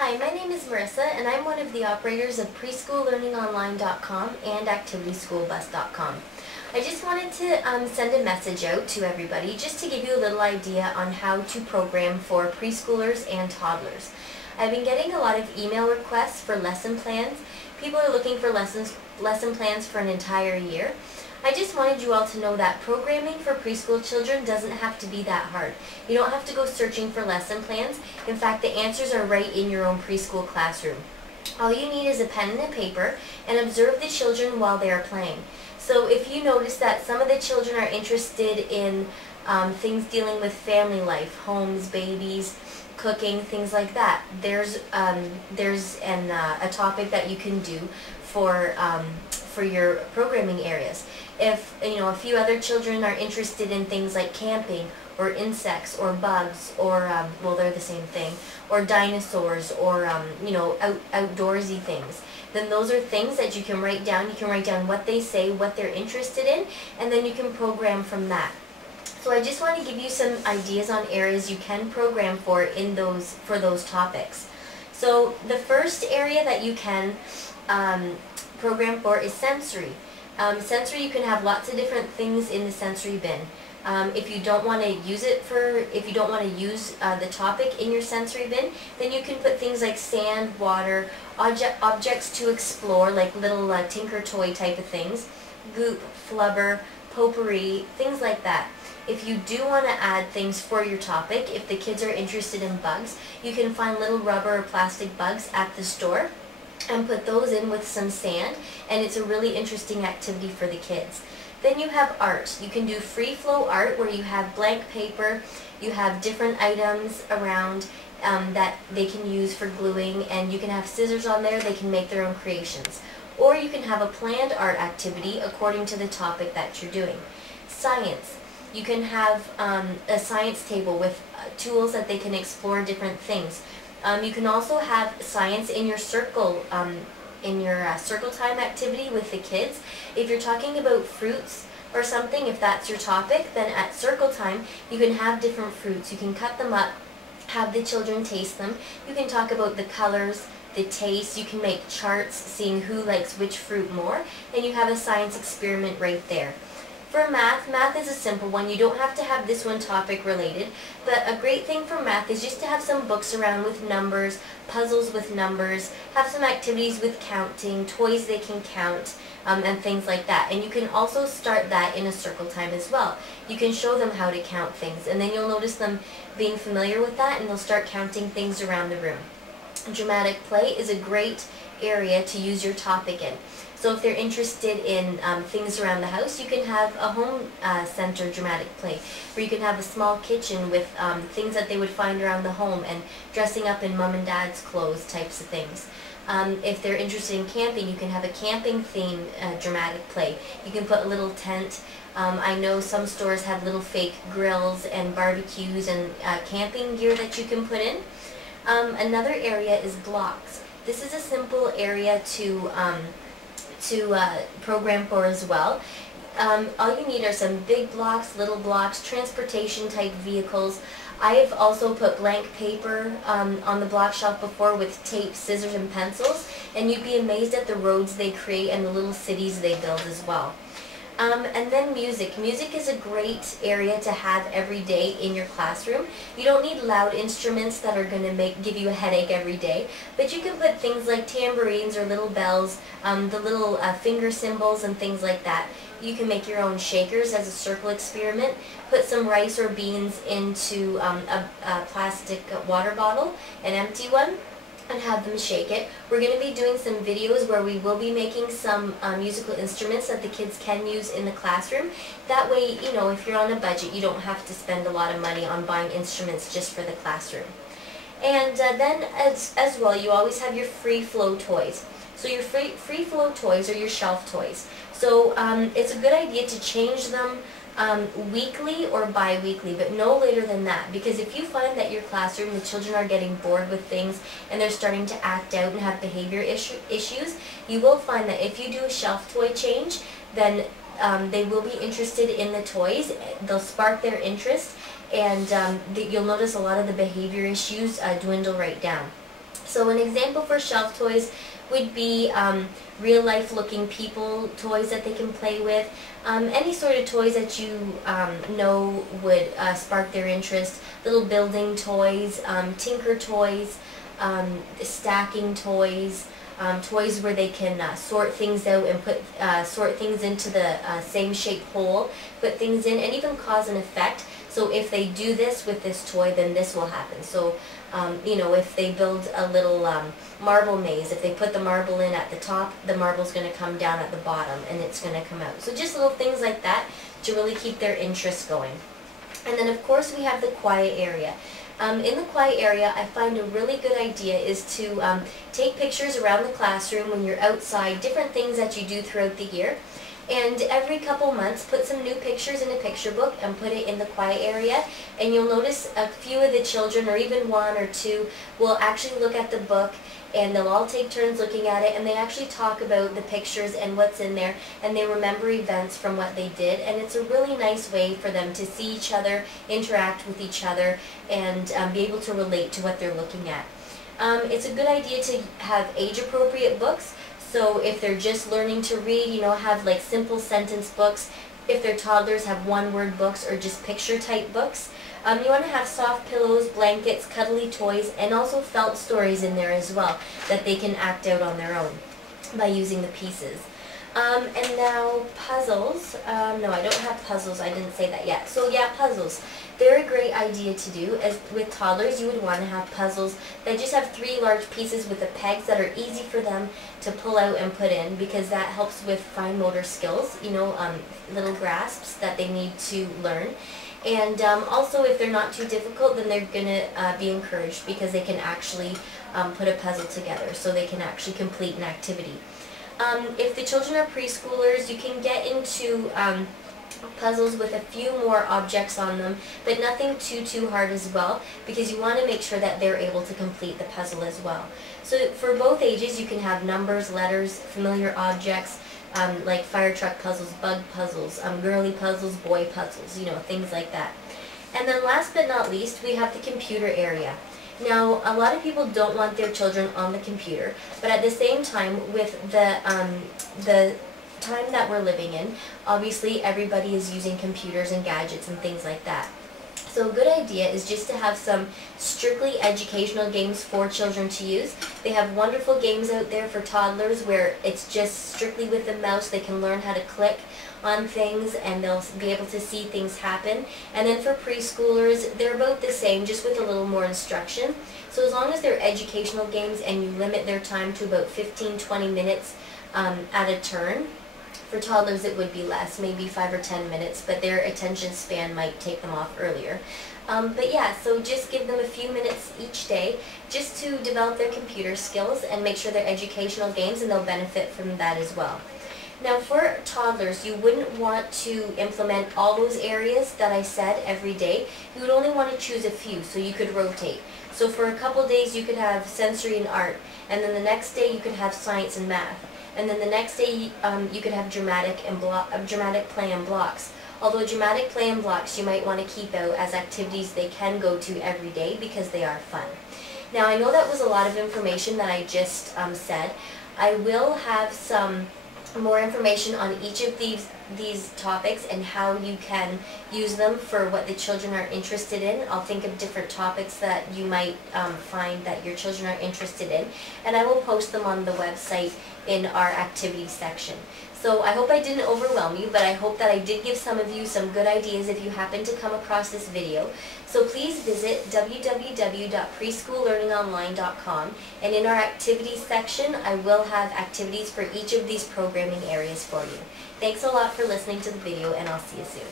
Hi, my name is Marissa, and I'm one of the operators of preschoollearningonline.com and activityschoolbus.com. I just wanted to send a message out to everybody just to give you a little idea on how to program for preschoolers and toddlers. I've been getting a lot of email requests for lesson plans. People are looking for lesson plans for an entire year. I just wanted you all to know that programming for preschool children doesn't have to be that hard. You don't have to go searching for lesson plans. In fact, the answers are right in your own preschool classroom. All you need is a pen and a paper and observe the children while they are playing. So if you notice that some of the children are interested in things dealing with family life, homes, babies, cooking, things like that, there's a topic that you can do for your programming areas. If a few other children are interested in things like camping or insects or bugs or well, they're the same thing, or dinosaurs or outdoorsy things, then those are things that you can write down. You can write down what they say, what they're interested in, and then you can program from that. So I just want to give you some ideas on areas you can program for those topics. So the first area that you can program for is sensory. Sensory, you can have lots of different things in the sensory bin. If you don't want to use the topic in your sensory bin, then you can put things like sand, water, objects to explore, like little tinker toy type of things, goop, flubber, potpourri, things like that. If you do want to add things for your topic, if the kids are interested in bugs, you can find little rubber or plastic bugs at the store and put those in with some sand, and it's a really interesting activity for the kids. Then you have art. You can do free flow art where you have blank paper, you have different items around that they can use for gluing, and you can have scissors on there. They can make their own creations. Or you can have a planned art activity according to the topic that you're doing. Science. You can have a science table with tools that they can explore different things. You can also have science in your circle time activity with the kids. If you're talking about fruits or something, if that's your topic, then at circle time you can have different fruits. You can cut them up, have the children taste them. You can talk about the colors, the taste. You can make charts seeing who likes which fruit more, and you have a science experiment right there. For math, math is a simple one. You don't have to have this one topic related, but a great thing for math is just to have some books around with numbers, puzzles with numbers, have some activities with counting, toys they can count, and things like that. And you can also start that in a circle time as well. You can show them how to count things, and then you'll notice them being familiar with that, and they'll start counting things around the room. Dramatic play is a great area to use your topic in. So if they're interested in things around the house, you can have a home center dramatic play, where you can have a small kitchen with things that they would find around the home and dressing up in mom and dad's clothes types of things. If they're interested in camping, you can have a camping theme dramatic play. You can put a little tent. I know some stores have little fake grills and barbecues and camping gear that you can put in. Another area is blocks. This is a simple area to program for as well. All you need are some big blocks, little blocks, transportation type vehicles. I have also put blank paper on the block shelf before with tape, scissors, and pencils, and you'd be amazed at the roads they create and the little cities they build as well. And then music. Music is a great area to have every day in your classroom. You don't need loud instruments that are going to give you a headache every day, but you can put things like tambourines or little bells, the little finger cymbals and things like that. You can make your own shakers as a circle experiment. Put some rice or beans into a plastic water bottle, an empty one, and have them shake it. We're going to be doing some videos where we will be making some musical instruments that the kids can use in the classroom. That way, if you're on a budget, you don't have to spend a lot of money on buying instruments just for the classroom. And then as well, you always have your free flow toys. So your free flow toys are your shelf toys. So it's a good idea to change them weekly or bi-weekly, but no later than that, because if you find that your classroom, the children are getting bored with things and they're starting to act out and have behavior issues, you will find that if you do a shelf toy change, then they will be interested in the toys. They'll spark their interest, and you'll notice a lot of the behavior issues dwindle right down. So an example for shelf toys would be real life looking people toys that they can play with. Any sort of toys that you know would spark their interest. Little building toys, tinker toys, stacking toys, toys where they can sort things out and put sort things into the same shape hole, put things in, and even cause an effect. So if they do this with this toy, then this will happen. So you know, if they build a little marble maze, if they put the marble in at the top, the marble's going to come down at the bottom and it's going to come out. So just little things like that to really keep their interest going. And then of course we have the quiet area. In the quiet area, I find a really good idea is to take pictures around the classroom when you're outside, different things that you do throughout the year. And every couple months, put some new pictures in a picture book and put it in the quiet area. And you'll notice a few of the children, or even one or two, will actually look at the book, and they'll all take turns looking at it, and they actually talk about the pictures and what's in there, and they remember events from what they did. And it's a really nice way for them to see each other, interact with each other, and be able to relate to what they're looking at. It's a good idea to have age-appropriate books. So if they're just learning to read, you know, have like simple sentence books. If they're toddlers, have one-word books or just picture-type books. You want to have soft pillows, blankets, cuddly toys, and also felt stories in there as well that they can act out on their own by using the pieces. And now puzzles. No, I don't have puzzles. I didn't say that yet. So yeah, puzzles. They're a great idea to do. As with toddlers, you would want to have puzzles that just have 3 large pieces with the pegs that are easy for them to pull out and put in, because that helps with fine motor skills, you know, little grasps that they need to learn. And also, if they're not too difficult, then they're going to be encouraged because they can actually put a puzzle together, so they can actually complete an activity. If the children are preschoolers, you can get into puzzles with a few more objects on them, but nothing too hard as well, because you want to make sure that they're able to complete the puzzle as well. So for both ages, you can have numbers, letters, familiar objects, like fire truck puzzles, bug puzzles, girly puzzles, boy puzzles, you know, things like that. And then last but not least, we have the computer area. Now, a lot of people don't want their children on the computer, but at the same time, with the time that we're living in, obviously everybody is using computers and gadgets and things like that. So a good idea is just to have some strictly educational games for children to use. They have wonderful games out there for toddlers where it's just strictly with the mouse. They can learn how to click on things and they'll be able to see things happen. And then for preschoolers, they're about the same, just with a little more instruction. So as long as they're educational games and you limit their time to about 15-20 minutes at a turn. For toddlers it would be less, maybe 5 or 10 minutes, but their attention span might take them off earlier. But yeah, so just give them a few minutes each day just to develop their computer skills and make sure they're educational games, and they'll benefit from that as well. Now for toddlers, you wouldn't want to implement all those areas that I said every day. You would only want to choose a few, so you could rotate. So for a couple days you could have sensory and art, and then the next day you could have science and math. And then the next day you could have dramatic play and blocks. Although dramatic play and blocks you might want to keep out as activities they can go to every day because they are fun. Now I know that was a lot of information that I just said. I will have some more information on each of these topics and how you can use them for what the children are interested in. I'll think of different topics that you might find that your children are interested in, and I will post them on the website in our activities section. So I hope I didn't overwhelm you, but I hope that I did give some of you some good ideas if you happen to come across this video. So please visit www.preschoollearningonline.com, and in our activities section I will have activities for each of these programming areas for you. Thanks a lot for listening to the video, and I'll see you soon.